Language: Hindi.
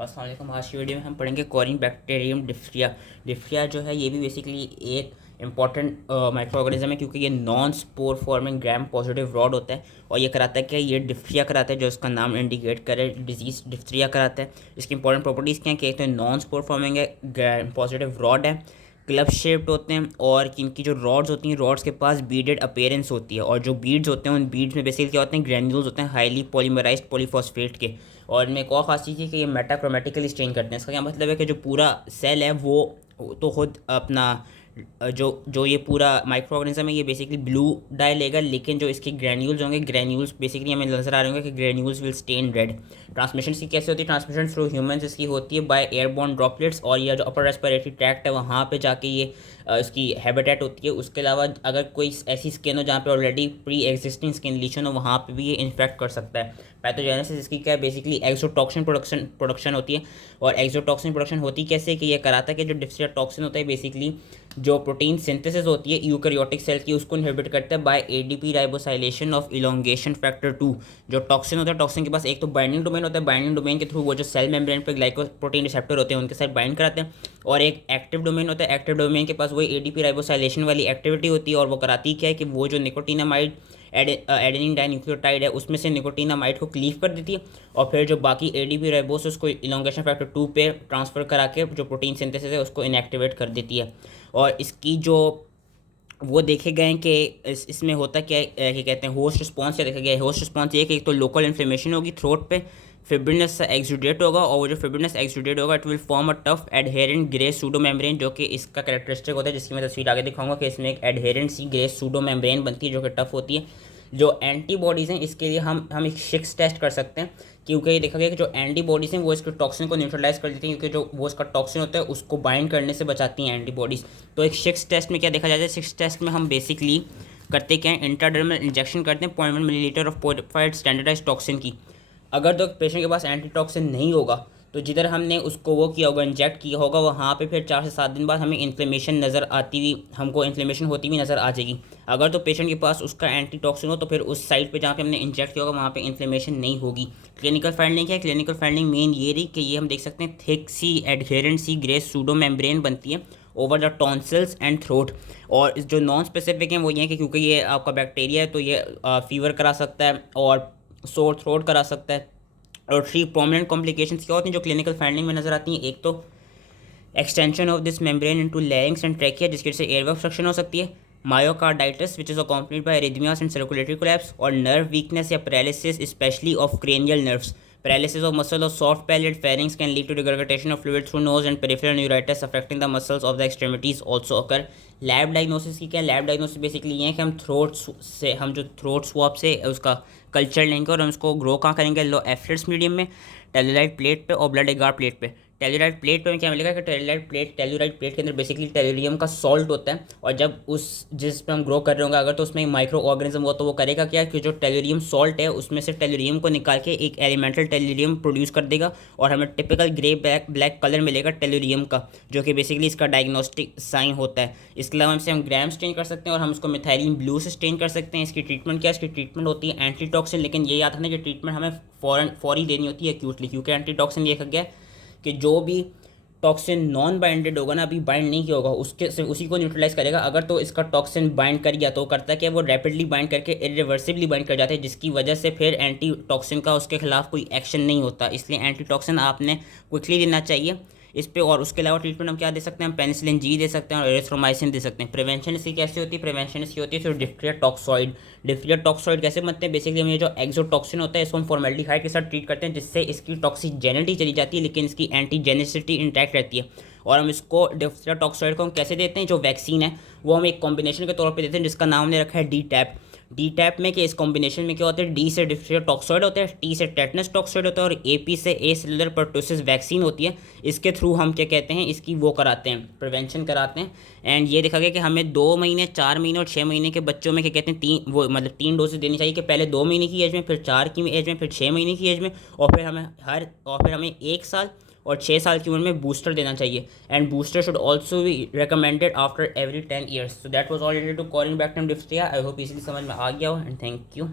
अस्सलाम वालेकुम। आज की वीडियो में हम पढ़ेंगे कॉरिन बैक्टीरियम डिप्थिरिया। डिप्थिरिया जो है ये भी बेसिकली एक इंपॉर्टेंट माइक्रो ऑर्गेनिज्म है, क्योंकि ये non spore forming gram positive rod होता है और ये कराता है क्या, ये डिप्थिरिया कराता है, जो इसका नाम इंडिकेट करे, डिजीज डिप्थिरिया कराता है। इसकी इंपॉर्टेंट प्रॉपर्टीज़ क्या है कि एक तो नॉन स्पोर फॉर्मिंग है, ग्राम पॉजिटिव रॉड है, क्लब शेप्ड होते हैं और इनकी जो रॉड्स होती हैं, रॉड्स के पास बीडेड अपीयरेंस होती है और जो बीड्स होते हैं उन बीड्स में बेसिकली क्या होते हैं, ग्रैन्यूल्स होते हैं हाईली पॉलीमराइज्ड पॉलीफॉस्फेट के। और इनमें एक और खास चीज़ है कि ये मेटाक्रोमेटिकली स्टेन करते हैं। इसका क्या मतलब है कि जो पूरा सेल है वो तो खुद अपना जो जो ये पूरा माइक्रो ऑर्गेनिज्म है ये बेसिकली ब्लू डाई लेगा, लेकिन जो इसके ग्रैन्यूल्स होंगे, ग्रैन्यूल्स बेसिकली हमें नजर आ रहे होंगे कि granules will stain red. Transmission की कैसे होती है? ट्रांसमिशन थ्रू ह्यूमंस इसकी होती है बाय एयरबॉर्न ड्रॉपलेट्स, और ये जो अपर रेस्पिरेटरी ट्रैक्ट है वहाँ पे जाके ये इसकी हैबिटेट होती है। उसके अलावा अगर कोई ऐसी स्किन हो जहाँ पे ऑलरेडी प्री एग्जिस्टिंग स्किन लीशन हो, वहाँ पे भी ये इन्फेक्ट कर सकता है। पैथोजेनेसिस इसकी क्या है? बेसिकली एक्सोटॉक्सिन प्रोडक्शन होती है। और एक्सोटॉक्सिन प्रोडक्शन होती कैसे कि ये कराता है कि जो डिप्थिरिया टॉक्सिन होता है बेसिकली जो प्रोटीन सिंथेसिस होती है यूकैरियोटिक सेल की, उसको इनहिबिट करता है by ADP ribosylation of elongation factor 2। जो टॉक्सिन होता है, टॉक्सिन के पास एक तो बाइंडिंग डोमेन होता है, बाइंडिंग डोमेन के थ्रू वो जो सेल मेम्ब्रेन पर ग्लाइकोप्रोटीन रिसेप्टर होते हैं उनके साथ बाइंड कराते हैं। और एक एक्टिव डोमेन होता है, एक्टिव डोमेन के पास वही एडीपी राइबोसाइलेशन वाली एक्टिविटी होती है और वो कराती क्या है कि वो जो निकोटिनामाइड एडेनिन डाइन्यूक्लियोटाइड है उसमें से निकोटिनामाइड को क्लीव कर देती है और फिर जो बाकी एडीपी राइबोस उसको इलोंगेशन फैक्टर 2 पे ट्रांसफ़र करा के जो प्रोटीन सिंथेसिस है उसको इनएक्टिवेट कर देती है। और इसकी जो वो देखे गए हैं कि इसमें होता क्या है कि कहते हैं होस्ट रिस्पॉन्स क्या देखा गया है। होस्ट रिस्पॉन्स ये कि एक तो लोकल इन्फ्लेमेशन होगी थ्रोट पे, फिब्रिनस एक्सुडेट होगा और वो जो फिब्रिनस एक्सुडेट होगा it will form a tough adherent grey pseudo membrane, जो कि इसका कैरेक्टरिस्टिक होता है, जिसकी मैं तस्वीर आगे दिखाऊंगा कि इसमें एक एडहेरेंट सी ग्रे सूडो मेम्ब्रेन बनती है जो कि टफ होती है। जो एंटीबॉडीज़ हैं इसके लिए हम एक शिक्स टेस्ट कर सकते हैं, क्योंकि ये देखा गया कि जो एंटीबॉडीज़ हैं वो इसके टॉक्सिन को न्यूट्रलाइज कर देती हैं, क्योंकि जो वो इसका टॉक्सिन होता है उसको बाइंड करने से बचाती हैं एंटीबॉडीज़। तो एक शिक्स टेस्ट में क्या देखा जाता है? शिक्स टेस्ट में हम बेसिकली करते क्या है, इंट्राडर्मल इंजेक्शन करते हैं 0.1 मिलीलीटर ऑफ पोरिफाइड स्टैंडर्डाइज टॉक्सिन की। अगर तो पेशेंट के पास एंटी टॉक्सिन नहीं होगा तो जिधर हमने उसको वो किया होगा, इंजेक्ट किया होगा, वहाँ पे फिर 4 से 7 दिन बाद हमें इन्फ्लेमेशन नज़र आती हुई, हमको इन्फ्लेमेशन होती हुई नज़र आ जाएगी। अगर तो पेशेंट के पास उसका एंटी टॉक्सिन हो तो फिर उस साइड पे जहाँ पे हमने इंजेक्ट किया होगा वहाँ पे इन्फ्लेमेशन नहीं होगी। क्लिनिकल फाइंडिंग क्या है? क्लिनिकल फाइंडिंग मेन ये रही कि ये हम देख सकते हैं थिक सी एडहेरेंट सी ग्रे सूडो मेम्ब्रेन बनती है over the tonsils and throat. और जो नॉन स्पेसिफिक हैं वो ये हैं कि क्योंकि ये आपका बैक्टीरिया है तो ये फीवर करा सकता है और सोर थ्रोट करा सकता है। और 3 प्रोमिनेंट कॉम्प्लिकेशंस क्या होती हैं जो क्लिनिकल फाइंडिंग में नजर आती हैं? एक तो extension of this membrane into larynx and trachea, जिसकी वजह से एयरवे ऑब्स्ट्रक्शन हो सकती है। Myocarditis which is accompanied by arrhythmias and circulatory collapse. और नर्व वीकनेस या paralysis especially of cranial nerves. Paralysis of muscle of soft palate pharynx can lead to regurgitation of fluid through nose and peripheral neuritis affecting the muscles of the extremities also occur. Lab diagnosis की क्या? लैब डायग्नोसिस बेसिकली ये है कि हम थ्रोट से, हम जो थ्रोट स्वैब से उसका कल्चर लेंगे और हम उसको ग्रो कहाँ करेंगे? लो एफ्लट्स मीडियम में, टेलुराइड प्लेट पे और ब्लड एगार प्लेट पे। टेलुराइड प्लेट पे क्या मिलेगा कि टेलुराइड प्लेट के अंदर बेसिकली टेलुरियम का सॉल्ट होता है और जब उस जिस पे हम ग्रो कर रहे होंगे अगर तो उसमें माइक्रो ऑर्गेनिज्म हो तो वो करेगा क्या कि जो टेलुरियम सॉल्ट है उसमें से टेलुरियम को निकाल के एक एलिमेंटल टेलुरियम प्रोड्यूस कर देगा और हमें टिपिकल ग्रे ब्लैक कलर मिलेगा टेलुरियम का, जो कि बेसिकली इसका डायग्नोस्टिक साइन होता है। इसके अलावा हमसे हम ग्राम स्टेन कर सकते हैं और हम उसको मिथाइलिन ब्लू से स्टेन कर सकते हैं। इसकी ट्रीटमेंट क्या है? इसकी ट्रीटमेंट होती है एंटीटॉक्सिन, लेकिन ये याद रखना कि ट्रीटमेंट हमें फौरी देनी होती है एक्यूटली, क्योंकि एंटीटॉक्सिन ये कहा गया कि जो भी टॉक्सिन नॉन बाइंडेड होगा ना, अभी बाइंड नहीं किया होगा, उसके से उसी को न्यूट्रलाइज करेगा। अगर तो इसका टॉक्सिन बाइंड कर गया तो करता है कि वो रैपिडली बाइंड करके इरिवर्सिबली बाइंड कर जाता है, जिसकी वजह से फिर एंटी टॉक्सिन का उसके खिलाफ कोई एक्शन नहीं होता। इसलिए एंटी टॉक्सिन आपने क्विकली देना चाहिए इस पे। और उसके अलावा ट्रीटमेंट हम क्या दे सकते हैं? हम पेनिसिलिन जी दे सकते हैं और एरिथ्रोमाइसिन दे सकते हैं। प्रिवेंशन इसकी कैसे होती है? प्रिवेंशन इसकी होती है तो डिप्थिरिया टॉक्सॉइड। डिप्थिरिया टॉक्सॉइड कैसे बनते हैं? बेसिकली हम ये जो एक्सोटॉक्सिन होता है इसको हम फॉर्मेल्डिहाइड के साथ ट्रीट करते हैं, जिससे इसकी टॉक्सिजेनिटी चली जाती है लेकिन इसकी एंटीजेनिसिटी इंटैक्ट रहती है। और हम इसको डिप्थिरिया टॉक्सॉइड को हम कैसे देते हैं? जो वैक्सीन है वो हम एक कॉम्बिनेशन के तौर पे देते हैं जिसका नाम हमने रखा है डी टैप। डी टैप में कि इस कॉम्बिनेशन में क्या होता है? डी से डिप्थिरिया टॉक्सॉइड होता है, टी से टेटनस टॉक्सॉइड होता है और एपी से ए सेलुलर परटूसिस वैक्सीन होती है। इसके थ्रू हम क्या कहते हैं, इसकी वो कराते हैं, प्रिवेंशन कराते हैं। एंड ये देखा गया कि हमें 2 महीने, 4 महीने और 6 महीने के बच्चों में क्या कहते हैं, तीन डोजेज देनी चाहिए कि पहले 2 महीने की एज में, फिर 4 की एज में, फिर 6 महीने की एज में और फिर हमें 1 साल और 6 साल की उम्र में बूस्टर देना चाहिए। And booster should also be recommended after every 10 years. So that was all related to corynebacterium diphtheria. I hope इसीलिए समझ में आ गया हो एंड थैंक यू।